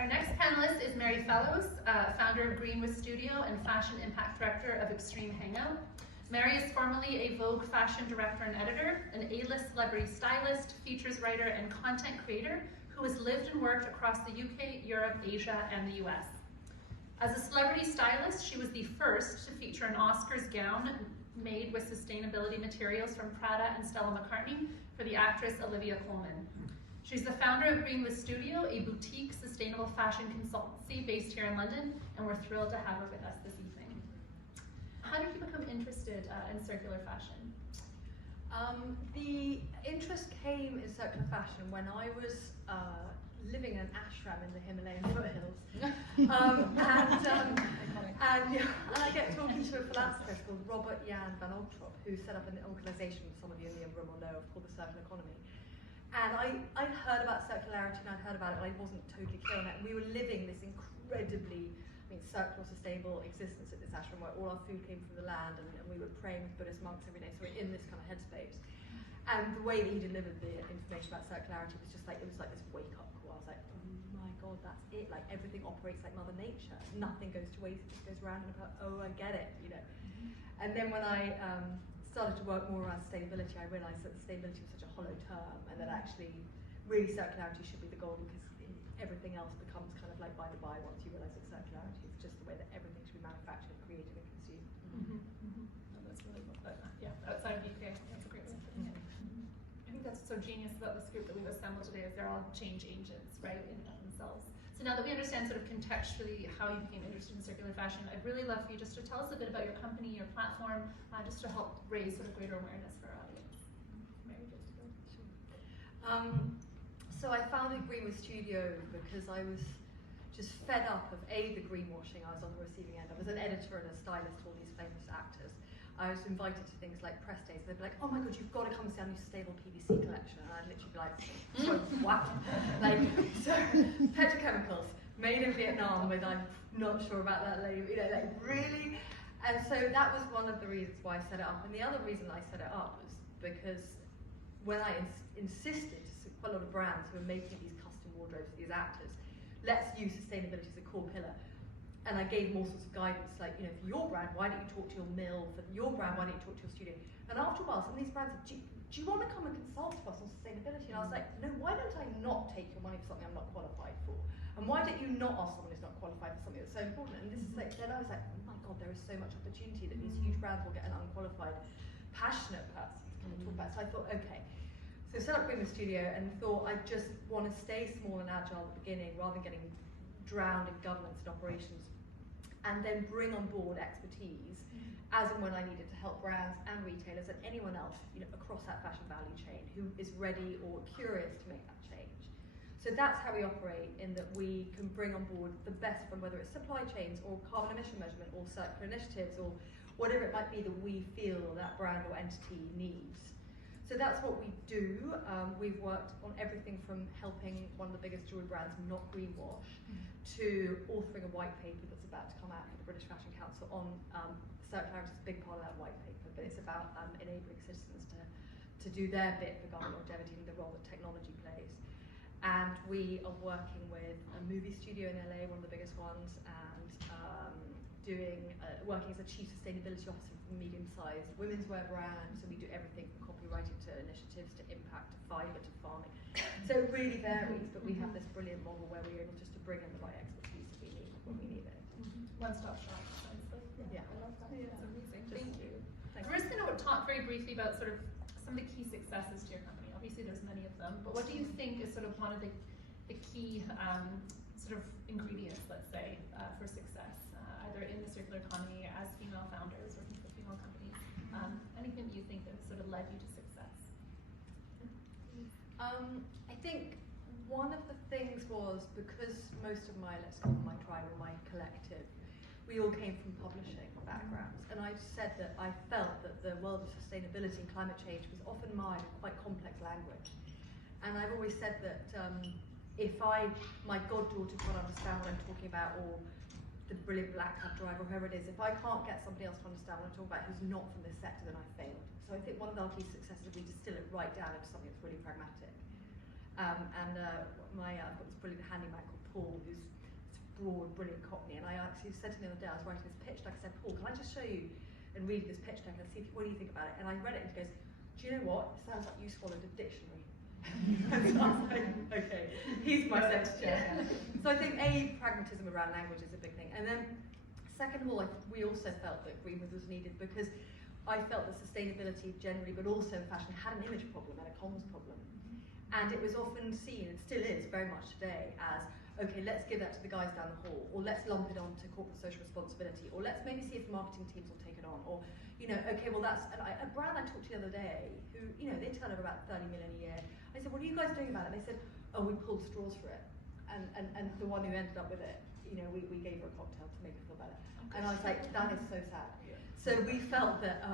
Our next panelist is Mary Fellows, founder of Greenwith Studio and fashion impact director of Extreme Hangout. Mary is formerly a Vogue fashion director and editor, an A-list celebrity stylist, features writer, and content creator who has lived and worked across the UK, Europe, Asia, and the US. As a celebrity stylist, she was the first to feature an Oscars gown made with sustainability materials from Prada and Stella McCartney for the actress Olivia Colman. She's the founder of Greenwith Studio, a boutique sustainable fashion consultancy based here in London, and we're thrilled to have her with us this evening. How did you become interested in circular fashion? The interest came in circular fashion when I was living in an ashram in the Himalayan foothills. And I get talking to a philanthropist called Robert-Jan van Ogtrop, who set up an organisation some of you in the room will know of called the Circular Economy. And I'd heard about circularity and I'd heard about it, but I wasn't totally clear on it. And we were living this incredibly, circular, sustainable existence at this ashram where all our food came from the land, and we were praying with Buddhist monks every day, so we're in this kind of headspace. And the way that he delivered the information about circularity was just like, it was like this wake-up call. I was like, oh my God, that's it. Like, everything operates like Mother Nature. Nothing goes to waste, it just goes round and about, oh, I get it, And then when I started to work more around sustainability, I realised that sustainability was such a hollow term, and that actually, really circularity should be the goal, because everything else becomes kind of like by the by once you realise that circularity is just the way that everything should be manufactured, created, and consumed. No, that's really cool. Yeah, outside of the UK, that's a great way of putting it. I think that's so genius about this group that we've assembled today, is they're all change agents, right, in themselves. So now that we understand sort of contextually how you became interested in circular fashion, I'd really love for you just to tell us a bit about your company, your platform, just to help raise sort of greater awareness for our audience. Mary, just to go. Sure. So I founded Greenwith Studio because I was just fed up of the greenwashing I was on the receiving end of. As an editor and a stylist to all these famous actors, I was invited to things like press days. They'd be like, oh my God, you've got to come and see our new sustainable PVC collection. And I'd literally be like, so what? Like, so petrochemicals made in Vietnam with, I'm not sure about that label, like really? And so that was one of the reasons why I set it up. And the other reason I set it up was because when I insisted to quite a lot of brands who were making these custom wardrobes for these actors, let's use sustainability as a core pillar. And I gave them all sorts of guidance, like, for your brand, why don't you talk to your mill? For your brand, why don't you talk to your studio? And after a while, some of these brands said, do you want to come and consult to us on sustainability? And I was like, no, why don't I not take your money for something I'm not qualified for? And why don't you not ask someone who's not qualified for something that's so important? And this is like, then I was like, oh my God, there is so much opportunity that these huge brands will get an unqualified, passionate person to come and talk about. So I thought, okay. So I set up Greenwith Studio and thought I just want to stay small and agile at the beginning rather than getting drowned in governance and operations, and then bring on board expertise as and when I needed to help brands and retailers and anyone else across that fashion value chain who is ready or curious to make that change. So that's how we operate, in that we can bring on board the best from whether it's supply chains or carbon emission measurement or circular initiatives or whatever it might be that we feel that brand or entity needs. So that's what we do. We've worked on everything from helping one of the biggest jewelry brands not greenwash to authoring a white paper that's about to come out for the British Fashion Council on circularity. Is a big part of that white paper, but it's about enabling citizens to do their bit regarding longevity and the role that technology plays. And we are working with a movie studio in LA, one of the biggest ones, and working as a chief sustainability officer for a medium-sized women's wear brand. So we do everything from copywriting to initiatives to impact to fibre to farming. So it really varies, but we have this brilliant model where we're able just to bring in the right expertise that we need when we need it. One-stop shop, honestly. Yeah. I love that. Yeah. That's amazing. Thank you. Thanks. We're just going to talk very briefly about sort of some of the key successes to your company. Obviously, there's many of them, but what do you think is sort of one of the key sort of ingredients, let's say, for success, either in the circular economy, as female founders, working for female companies? Anything that you think that sort of led you to success? I think one of the things was, because most of my, let's call them my tribe or my collective, we all came from publishing backgrounds, and I said that I felt that the world of sustainability and climate change was often mired in quite complex language. And I've always said that if my goddaughter can't understand what I'm talking about, or the brilliant black cab driver, or whoever it is, if I can't get somebody else to understand what I'm talking about who's not from this sector, then I failed. So I think one of our key successes is we distill it right down into something that's really pragmatic. I've got this brilliant handyman called Paul, who's broad, brilliant Cockney, and I actually said to him the other day, I was writing this pitch deck, I said, Paul, can I just show you and read this pitch deck and see what do you think about it? And I read it and he goes, do you know what? It sounds like you swallowed a dictionary. And I was like, okay, he's my secretary. So I think pragmatism around language is a big thing. And then second of all, we also felt that Greenwood was needed because I felt that sustainability generally, but also in fashion, had an image problem and a comms problem. And it was often seen, and still is very much today, as, okay, let's give that to the guys down the hall, or let's lump it onto corporate social responsibility, or let's maybe see if marketing teams will take it on, or, okay, well that's, a brand I talked to the other day, who, they turn over about 30 million a year. I said, what are you guys doing about it? And they said, oh, we pulled straws for it. And the one who ended up with it, we gave her a cocktail to make her feel better. And I was like, that is so sad. Yeah. So we felt that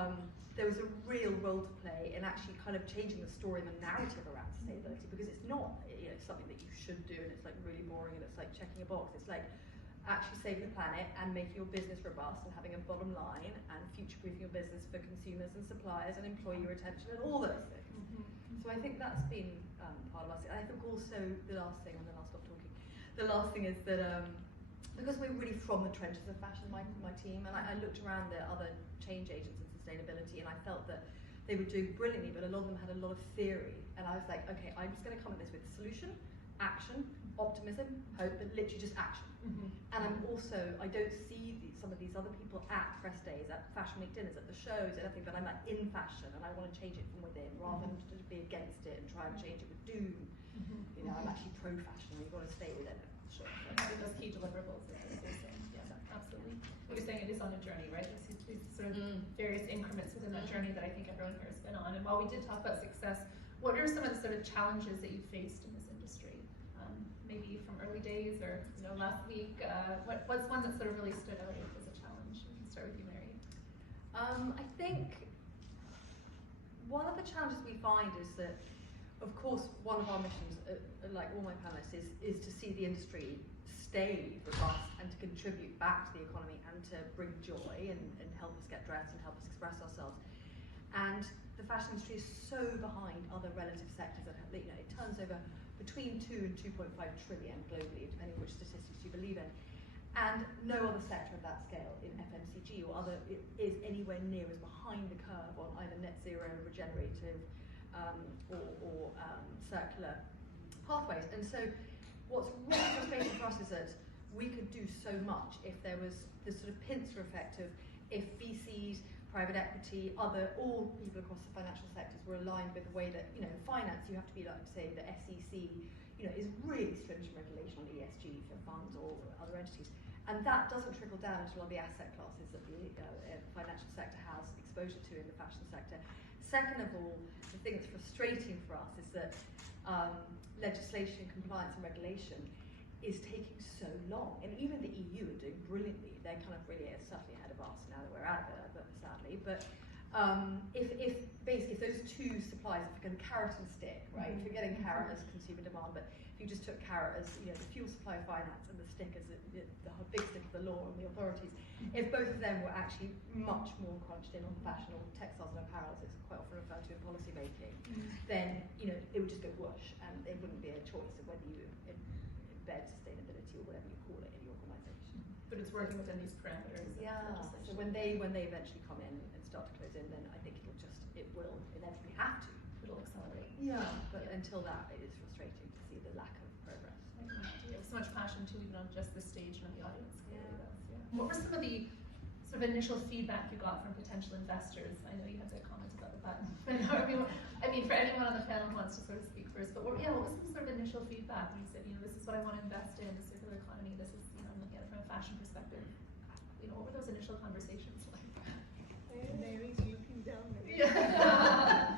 there was a real role to play in actually kind of changing the story and the narrative around sustainability, because it's not something that you should do and it's like really boring and it's like checking a box. It's like actually saving the planet and making your business robust and having a bottom line and future-proofing your business for consumers and suppliers and employee retention and all those things. So I think that's been part of us. I think also the last thing, and then I'll stop talking, the last thing is that because we're really from the trenches of fashion, my team, and I looked around the other change agents in sustainability and I felt that they were doing brilliantly, but a lot of them had a lot of theory. And I was like, okay, I'm just going to come at this with solution, action, optimism, hope, but literally just action. And I don't see some of these other people at press days, at fashion week dinners, at the shows, anything, but I'm like in fashion and I want to change it from within rather than just be against it and try and change it with doom. I'm actually pro-fashion and you've got to stay with it. Sure. Those key deliverables, yeah, absolutely. What you're saying, it is on a journey, right? These sort of various increments within that journey that I think everyone here has been on. And while we did talk about success, what are some of the sort of challenges that you faced in this industry? Maybe from early days or last week. What's one that sort of really stood out as a challenge? We can start with you, Mary. I think one of the challenges we find is that, of course, one of our missions, like all my panelists, is to see the industry stay robust and to contribute back to the economy and to bring joy and help us get dressed and help us express ourselves. And the fashion industry is so behind other relative sectors that have, it turns over between 2 and 2.5 trillion globally, depending on which statistics you believe in. And no other sector of that scale in FMCG or other is anywhere near as behind the curve on either net zero, regenerative, or circular pathways. And so what's really frustrating for us is that we could do so much if there was this sort of pincer effect of if VCs, private equity, all people across the financial sectors were aligned with the way that, finance, you have to be like, say, the SEC, is really stringent regulation on ESG for funds or other entities. And that doesn't trickle down into a lot of the asset classes that the financial sector has exposure to in the fashion sector. Second of all, the thing that's frustrating for us is that legislation, compliance and regulation is taking so long. And even the EU are doing brilliantly. They're kind of really certainly ahead of us now that we're out of it, but sadly. But if those two supplies, if you're going carrot and stick, right? If you're getting carrot as consumer demand, but if you just took carrot as the fuel supply finance and the stick as the big stick of the law and the authorities, if both of them were actually much more crunched in on fashion or textiles and apparel, as it's quite often referred to in policy making, then it would just go whoosh, and it wouldn't be a choice of whether you embed sustainability or whatever you call it in your organisation. But it's working within these parameters. Yeah. So when they eventually come in and start to close in, then I think it will inevitably have to. It'll accelerate. Yeah. But until that, it is frustrating to see the lack of progress. You have so much passion too, even on just the stage and on the audience. Yeah. What were some of the sort of initial feedback you got from potential investors? I know you had to comment about the button. I mean, for anyone on the panel who wants to sort of speak first, but what was some sort of initial feedback when you said, this is what I want to invest in, the circular economy, this is, I'm looking at it from a fashion perspective. What were those initial conversations like? Mary's looking down there. Yeah.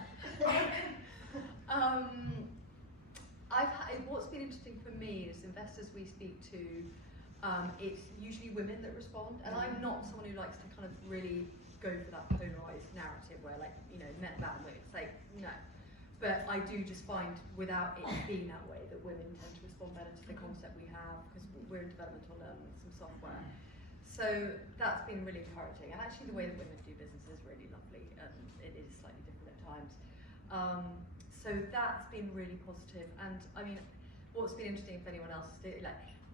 What's been interesting for me is investors we speak to, it's usually women that respond, and I'm not someone who likes to kind of really go for that polarized narrative where men bad women. It's like, no. But I do just find, without it being that way, that women tend to respond better to the concept we have, because we're in development on some software. So that's been really encouraging, and actually the way that women do business is really lovely, and it is slightly different at times. So that's been really positive, and I mean, what's been interesting, if anyone else did,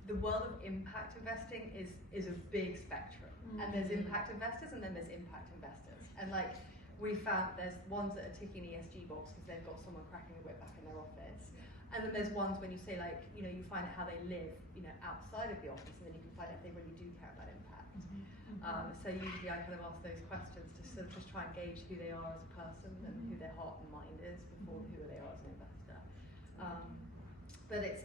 the world of impact investing is a big spectrum. And there's impact investors and then there's impact investors. And like, we found there's ones that are ticking ESG box because they've got someone cracking a whip back in their office. And then there's ones when you say like, you know, you find out how they live, you know, outside of the office, and then you can find out if they really do care about impact. So usually I kind of ask those questions to sort of just try and gauge who they are as a person and who their heart and mind is before who they are as an investor. But it's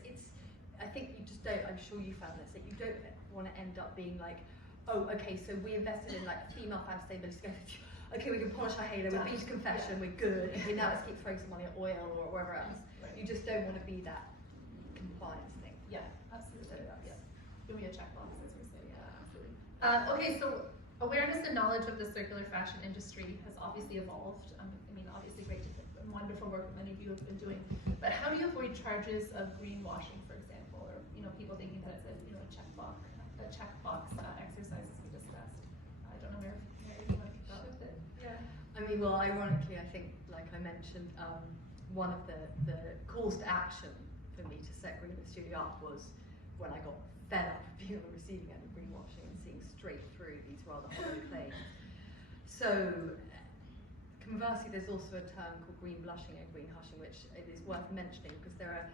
I think you just don't, I'm sure you found this, that you don't want to end up being like, oh, okay, so we invested in like female fan sustainability. Okay, we can polish our halo with beach confession, we're good. Okay, now let's keep throwing some money at oil or wherever else. You just don't want to be that compliance thing. Yeah, absolutely. So, yeah. Give me a checkbox, as we say. Yeah, absolutely. Okay, so awareness and knowledge of the circular fashion industry has obviously evolved. I mean, obviously great, wonderful work many of you have been doing. But how do you avoid charges of greenwashing, for example, or people thinking that it's a checkbox exercise as we discussed? I don't know where you want to pick up with it. Yeah. I mean, well, ironically, I think, like I mentioned, one of the calls to action for me to set Green Studio up was when I got fed up of being on the receiving end of greenwashing and seeing straight through these rather hollow claims. So, conversely, there's also a term called green blushing and green hushing, which it is worth mentioning because there are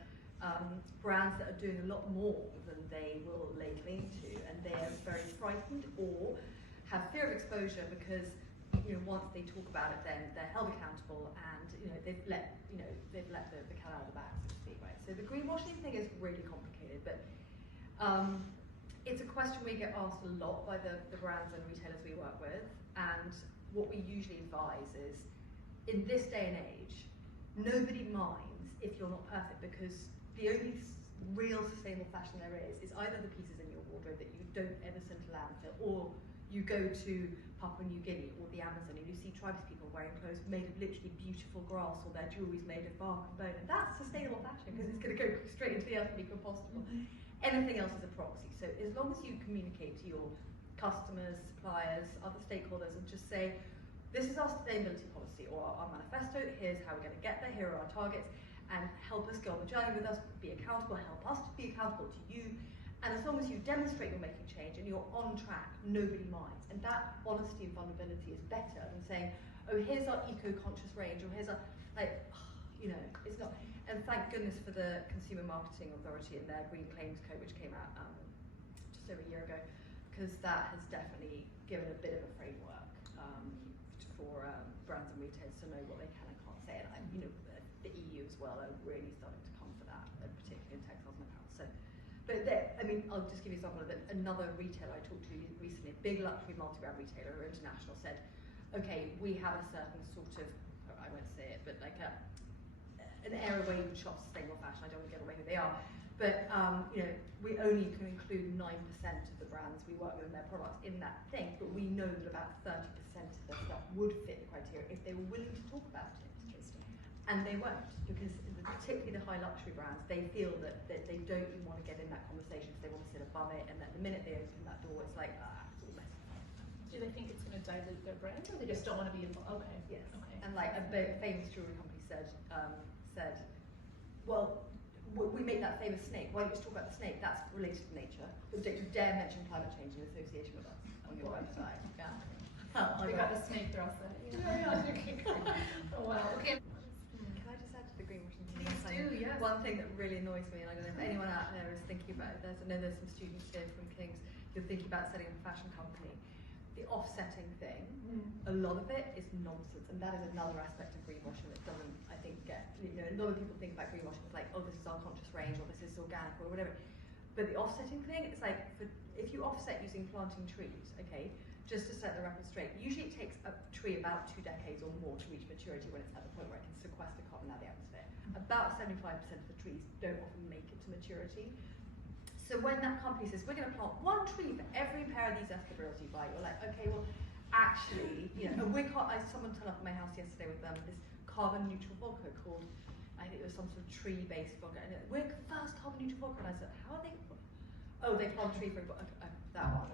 brands that are doing a lot more than they will lay claim to, and they are very frightened or have fear of exposure because once they talk about it, then they're held accountable, and they've let the cat out of the bag, so to speak, right? So the greenwashing thing is really complicated, but it's a question we get asked a lot by the brands and retailers we work with, and what we usually advise is, in this day and age, nobody minds if you're not perfect, because the only real sustainable fashion there is either the pieces in your wardrobe that you don't ever send to landfill, or you go to Papua New Guinea or the Amazon and you see tribespeople wearing clothes made of literally beautiful grass, or their jewellery's made of bark and bone, and that's sustainable fashion because it's going to go straight into the earth and be compostable. Anything else is a proxy. So as long as you communicate to your customers, suppliers, other stakeholders, and just say, this is our sustainability policy or our manifesto, here's how we're going to get there, here are our targets, and help us go on the journey with us, be accountable, help us to be accountable to you. And as long as you demonstrate you're making change and you're on track, nobody minds. And that honesty and vulnerability is better than saying, oh, here's our eco-conscious range, or here's our, it's not. And thank goodness for the Consumer Marketing Authority and their Green Claims Code, which came out just over a year ago, because that has definitely given a bit of a framework for brands and retailers to know what they can and can't say. And the EU as well are really starting to come for that, particularly in textiles and apparel. So, but I'll just give you an example of it. Another retailer I talked to recently, a big luxury multi-brand retailer, international, said, okay, we have a certain sort of, I won't say it, but like an area where you can shop sustainable fashion. I don't want to give away who they are, but we only can include 9% of the brands we work with and their products in that thing, but we know that about 30% of their stuff would fit the criteria if they were willing to talk about it. And they won't, because particularly the high luxury brands, they feel that they don't even want to get in that conversation because they want to sit above it, and that the minute they open that door, it's like, it's all messy. Do they think it's going to dilute their brand, or they just don't want to be involved? Okay. Yes. Okay. And like a famous jewelry company said, well, we make that famous snake. Why don't you just talk about the snake? That's related to nature. But don't you dare mention climate change in association with us on your website. Yeah. They got the snake they're all set. Yeah. Oh wow. Okay. Can I just add to the greenwashing thing? Please do, yes. One thing that really annoys me, and I don't know if anyone out there is thinking about it, I know there's some students here from King's who are thinking about setting up a fashion company. The offsetting thing, a lot of it is nonsense, and that is another aspect of greenwashing that doesn't, I think, a lot of people think about greenwashing as like, oh, this is our conscious range, or this is organic, or whatever. But the offsetting thing, it's like, if you offset using planting trees, okay, just to set the record straight, usually it takes a tree about 2 decades or more to reach maturity when it's at the point where it can sequester carbon out of the atmosphere. About 75% of the trees don't often make it to maturity. So when that company says, we're going to plant 1 tree for every pair of these espadrilles you buy, you're like, okay, well, actually, someone turned up at my house yesterday with this carbon neutral vodka called, I think it was some sort of tree-based vodka, and we're first carbon neutral vodka, and I said, how are they? Oh, they plant a tree for that one.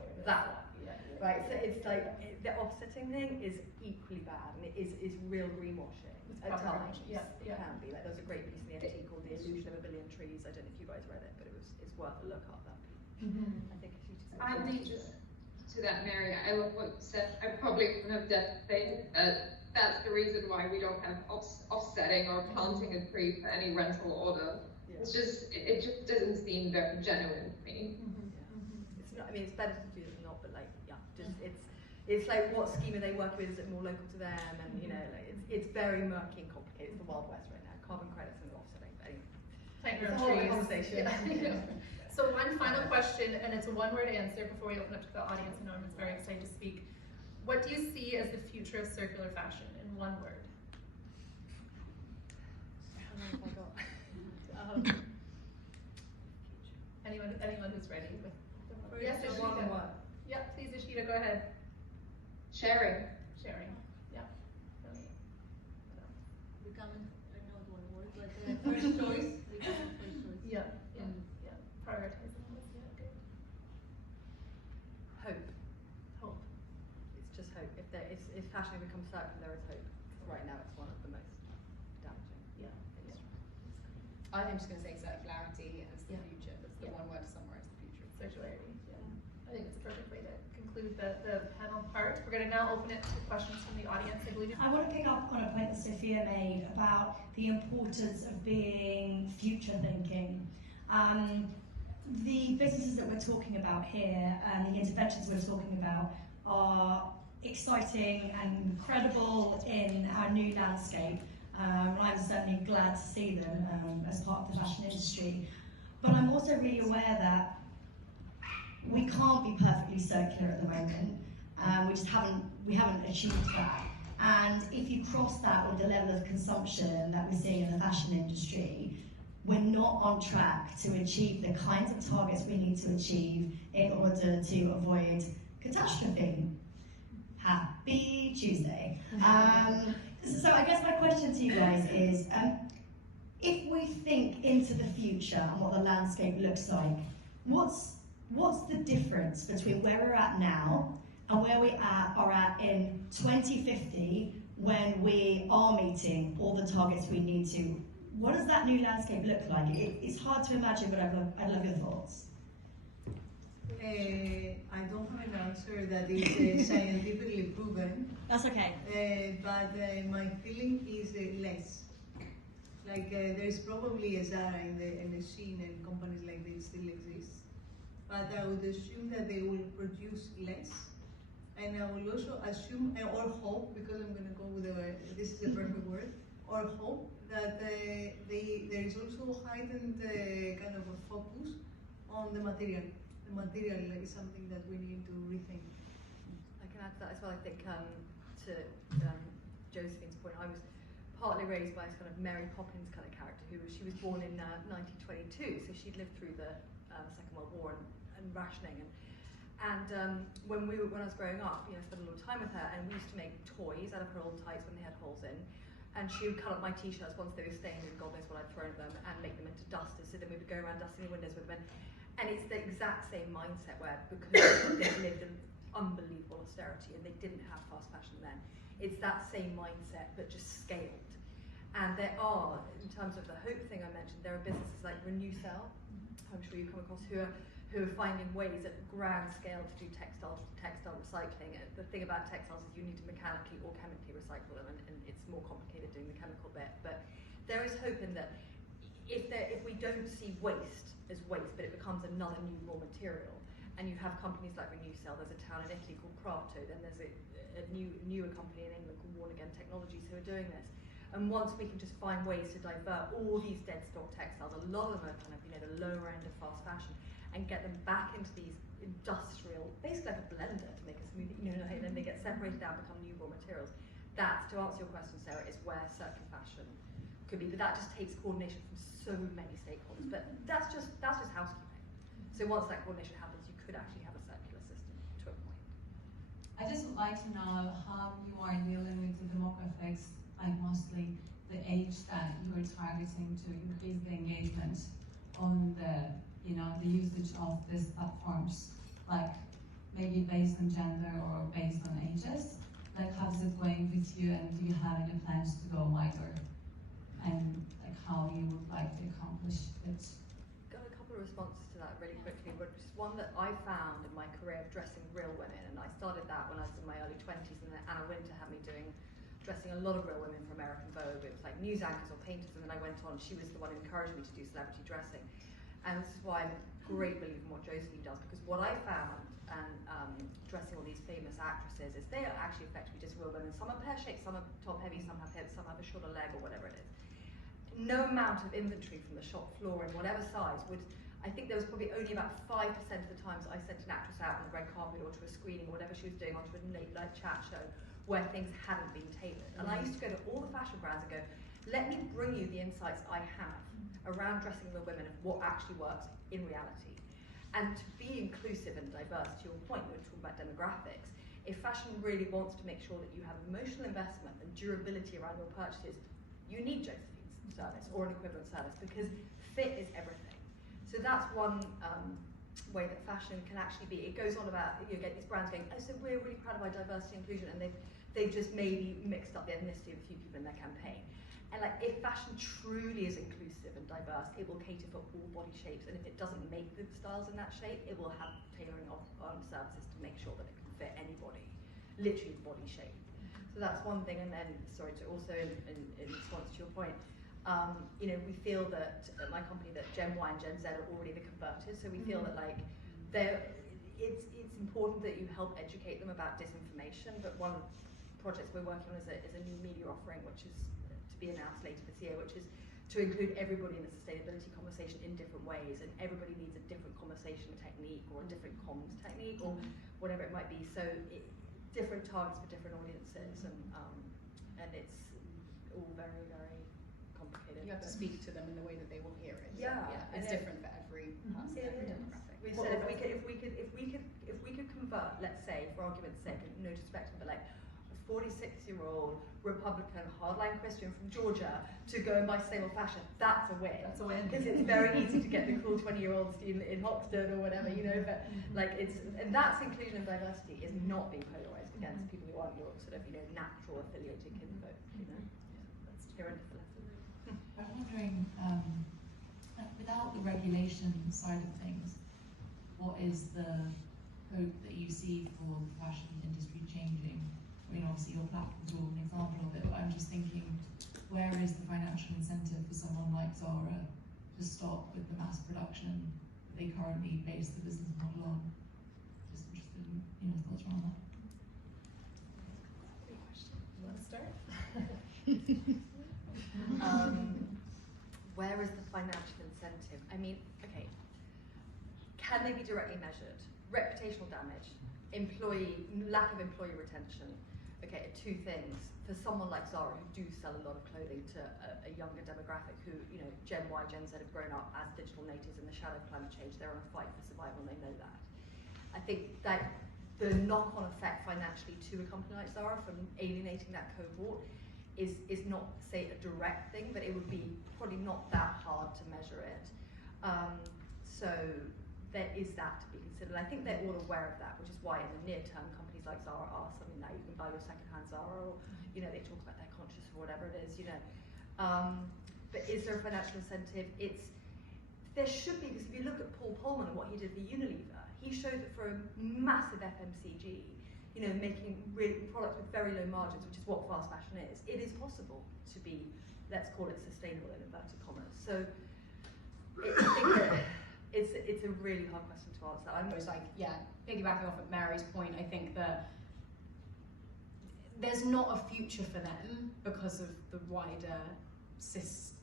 Yeah. Right, so it's like, the offsetting thing is equally bad, and it is real greenwashing at times. Yeah. It can be. Like, there was a great piece in the FT called The Illusion of a Billion Trees. I don't know if you guys read it, but it's worth a look up, that piece. I think to that, Mary, I love what you said. I probably wouldn't have done the thing. That's the reason why we don't have offsetting or planting a tree for any rental order. Yeah. It's just, it just doesn't seem very genuine to me. It's not, I mean, it's better to do than not, but like, yeah, just it's like what scheme are they working with? Is it more local to them? And you know, like it's very murky and complicated. It's the Wild West right now. Carbon credits and offsetting. But anyway, Plant it's your a own whole trees. conversation. Yeah. So one final question, and it's a one-word answer before we open up to the audience. I know Norman's very excited to speak. What do you see as the future of circular fashion in one word? How long have I got? Anyone who's ready with Yes, yes, one Eshita. word. Yeah, please, Eshita, go ahead. Sharing. Sharing. Yeah. Becoming, I don't know what word, but first choice. Becoming first choice. Yeah. Prioritizing this. Yeah, good. Hope. Hope. It's just hope. If fashion becomes circular, there is hope. Right now, it's one of the most damaging. Yeah. I think I'm just going to say circularity as the Yeah. future. That's the one word to summarize the future. Circularity. Yeah. I think it's a perfect way to conclude the panel part. We're going to now open it to questions from the audience. I believe. I want to pick up on a point that Sophia made about the importance of being future thinking. The businesses that we're talking about here and the interventions we're talking about are exciting and credible in our new landscape. I'm certainly glad to see them as part of the fashion industry. But I'm also really aware that we can't be perfectly circular at the moment. We haven't achieved that. And if you cross that with the level of consumption that we're seeing in the fashion industry, we're not on track to achieve the kinds of targets we need to achieve in order to avoid catastrophe. Happy Tuesday. So I guess my question to you guys is, if we think into the future and what the landscape looks like, what's the difference between where we're at now and where we are at in 2050 when we are meeting all the targets we need to? What does that new landscape look like? It's hard to imagine, but I'd love your thoughts. I don't have an answer that is scientifically proven. That's okay. But my feeling is less. Like there's probably a Zara in the scene and companies like this still exist. But I would assume that they will produce less. And I will also assume, or hope, because I'm going to go with this is the perfect word, or hope that there is also heightened kind of a focus on the material. The material is something that we need to rethink. I can add to that as well. I think to Josephine's point, I was partly raised by this kind of Mary Poppins kind of character she was born in 1922, so she'd lived through the Second World War and rationing. And when I was growing up, I spent a lot of time with her, and we used to make toys out of her old tights when they had holes in. And she would cut up my t-shirts once they were stained, and God knows what I'd thrown at them, and make them into dusters. So then we would go around dusting the windows with them. And it's the exact same mindset where, because they lived in unbelievable austerity and they didn't have fast fashion then, it's that same mindset but just scaled. And there are, in terms of the hope thing I mentioned, there are businesses like RenewCell, I'm sure you come across, who are finding ways at grand scale to do textile recycling. And the thing about textiles is you need to mechanically or chemically recycle them, and it's more complicated doing the chemical bit. But there is hope in that if we don't see waste as waste, but it becomes another new raw material, and you have companies like RenewCell, there's a town in Italy called Crafto, then there's a newer company in England called Worn Again Technologies who are doing this. And once we can just find ways to divert all these dead stock textiles, a lot of them are kind of the lower end of fast fashion, and get them back into these industrial, basically like a blender to make a smoothie, and then they get separated out, become new raw materials. That's, to answer your question, Sarah, is where circular fashion could be, but that just takes coordination from so many stakeholders. But that's just housekeeping. So once that coordination happens, you could actually have a circular system to a point. I just would like to know how you are dealing with the demographics, like mostly the age that you are targeting to increase the engagement on the usage of these platforms, like maybe based on gender or based on ages. Like, how's it going with you, and do you have any plans to go wider? And like how you would like to accomplish it? Got a couple of responses to that really quickly, but just one that I found in my career of dressing real women, and I started that when I was in my early 20s, and then Anna Wintour had me dressing a lot of real women for American Vogue. It was like news anchors or painters, and then I went on, she was the one who encouraged me to do celebrity dressing. And this is why I'm a great believer in what Josephine does, because what I found, and dressing all these famous actresses, is they are actually effectively just real women. Some are pear-shaped, some are top-heavy, some have hips, some have a shorter leg, or whatever it is. No amount of inventory from the shop floor in whatever size would, I think there was probably only about 5% of the times I sent an actress out on the red carpet or to a screening or whatever she was doing, onto a late night chat show where things hadn't been tailored. And I used to go to all the fashion brands and go, let me bring you the insights I have around dressing real women and what actually works in reality. And to be inclusive and diverse, to your point, we were talking about demographics, if fashion really wants to make sure that you have emotional investment and durability around your purchases, you need Josephine's service or an equivalent service, because fit is everything. So that's one way that fashion can actually be. It goes on about, you get these brands going, oh, so we're really proud of our diversity and inclusion, and they've just maybe mixed up the ethnicity of a few people in their campaign. And like, if fashion truly is inclusive and diverse, it will cater for all body shapes, and if it doesn't make the styles in that shape, it will have tailoring of services to make sure that it can fit anybody, literally body shape. So that's one thing. And then, sorry, to also in response to your point, you know, we feel that at my company that Gen Y and Gen Z are already the converters, so we feel that like it's important that you help educate them about disinformation. But one of the projects we're working on is a new media offering, which is to be announced later this year, which is to include everybody in the sustainability conversation in different ways, and everybody needs a different conversation technique or a different comms technique or whatever it might be. So different targets for different audiences, and it's all very, very complicated. You have to speak to them in the way that they will hear it. Yeah, It's different for every person, every demographic. We said if we could convert, let's say, for argument's sake, and no disrespect, but like a 46-year-old Republican hardline Christian from Georgia to go and buy sustainable fashion, that's a win. That's a win. Because it's very easy to get the cool 20-year-old student in Hoxton or whatever, you know. But like and that's inclusion and diversity, is not being polarized against people who aren't your sort of, you know, natural affiliated kinfolk, you know. That's tyrannical. I'm wondering, without the regulation side of things, what is the hope that you see for the fashion industry changing? I mean, obviously your platform's all an example of it, but I'm just thinking, where is the financial incentive for someone like Zara to stop with the mass production that they currently base the business model on? Just interested in your thoughts around that. Good question. You want to start? Where is the financial incentive? I mean, okay, can they be directly measured? Reputational damage, lack of employee retention. Okay, two things. For someone like Zara, who do sell a lot of clothing to a younger demographic who, you know, Gen Y, Gen Z have grown up as digital natives in the shadow of climate change, they're on a fight for survival and they know that. I think that the knock-on effect financially to a company like Zara from alienating that cohort is not, say, a direct thing, but it would be probably not that hard to measure it. So there is that to be considered. I think they're all aware of that, which is why in the near term, companies like Zara are something that you can buy your second-hand Zara, or, you know, they talk about their conscious or whatever it is, you know. But is there a financial incentive? There should be, because if you look at Paul Polman and what he did for Unilever, he showed that for a massive FMCG, you know, making products with very low margins, which is what fast fashion is, it is possible to be, let's call it sustainable in inverted commas. So I think that it's a really hard question to answer. I was like, yeah, piggybacking off of Mary's point, I think that there's not a future for them because of the wider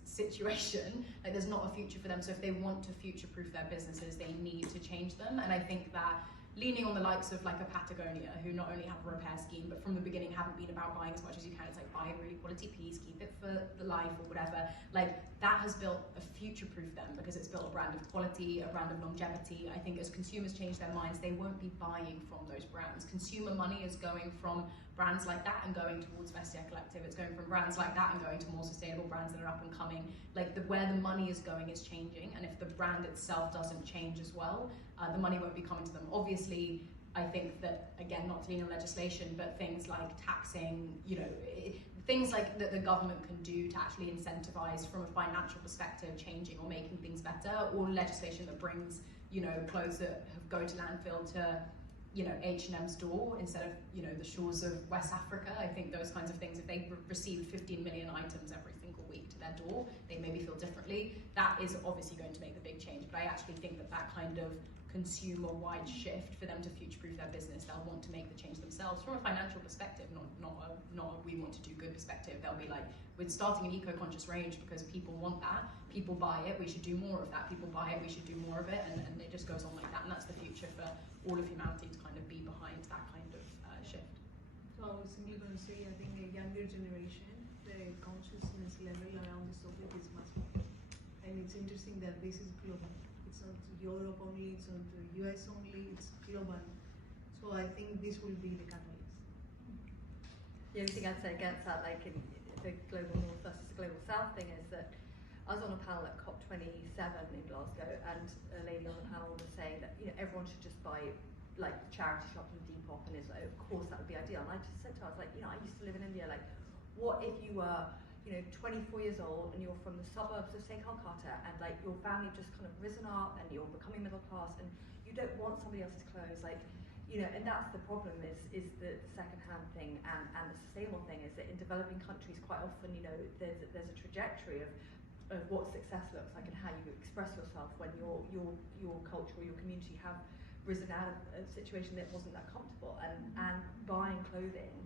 situation. Like, there's not a future for them. So if they want to future-proof their businesses, they need to change them. And I think that leaning on the likes of like a Patagonia, who not only have a repair scheme, but from the beginning haven't been about buying as much as you can. It's like, buy a really quality piece, keep it for the life or whatever. Like, that has built a future-proof them because it's built a brand of quality, a brand of longevity. I think as consumers change their minds, they won't be buying from those brands. Consumer money is going from brands like that and going towards Vestiaire Collective. It's going from brands like that and going to more sustainable brands that are up and coming. Like, where the money is going is changing, and if the brand itself doesn't change as well, the money won't be coming to them. Obviously, I think that, again, not to lean on legislation, but things like taxing, you know, things like that the government can do to actually incentivize from a financial perspective changing or making things better, or legislation that brings, you know, clothes that go to landfill to, you know, H&M's door instead of, you know, the shores of West Africa. I think those kinds of things, if they received 15 million items every single week to their door, they maybe feel differently. That is obviously going to make the big change, but I actually think that that kind of consumer-wide shift for them to future-proof their business, they'll want to make the change themselves from a financial perspective, not a we want to do good perspective. They'll be like, we're starting an eco-conscious range because people want that, people buy it, we should do more of that, people buy it, we should do more of it, and it just goes on like that, and that's the future for all of humanity to kind of be behind that kind of shift. So I was simply going to say, I think a younger generation, the consciousness level around this topic is much more. And it's interesting that this is global. It's not Europe only, it's not the US only, it's global. So I think this will be the catalyst. The only thing I'd say against that, like in the global north versus the global south thing, is that I was on a panel at COP27 in Glasgow, and a lady on the panel was saying that, you know, everyone should just buy like charity shops and Depop, and it's like, of course that would be ideal. And I just said to her, I was like, you know, I used to live in India, like, what if you were, you know, 24 years old and you're from the suburbs of, say, Calcutta, and like your family just kind of risen up and you're becoming middle class and you don't want somebody else's clothes, like, you know, and that's the problem is the second-hand thing and the sustainable thing is that in developing countries quite often, you know, there's a trajectory of what success looks like and how you express yourself when your culture or your community have risen out of a situation that wasn't that comfortable, and buying clothing,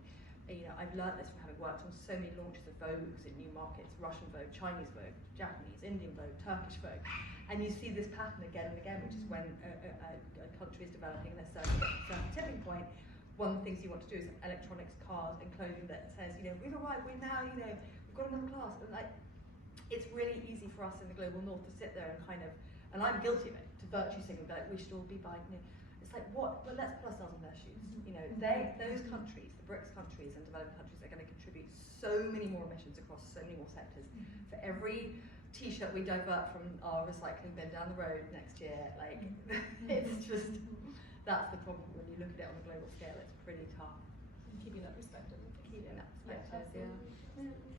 you know, I've learned this from having worked on so many launches of Vogues in new markets, Russian Vogue, Chinese Vogue, Japanese, Indian Vogue, Turkish Vogue, and you see this pattern again and again, which is when a country is developing and there's a certain tipping point, one of the things you want to do is electronics, cars, and clothing that says, you know, we've arrived, we've now, you know, we've got another class, and like, it's really easy for us in the global north to sit there and kind of, and I'm guilty of it, to virtue signal, like, we should all be buying, you know, it's like, what, well, let's put ourselves in their shoes, you know, those countries, the BRICS countries and developing countries are going to contribute so many more emissions across so many more sectors. For every t-shirt we divert from our recycling bin down the road next year, like, it's just, that's the problem when you look at it on a global scale, it's pretty tough. Keeping that perspective. Keeping that perspective, yeah.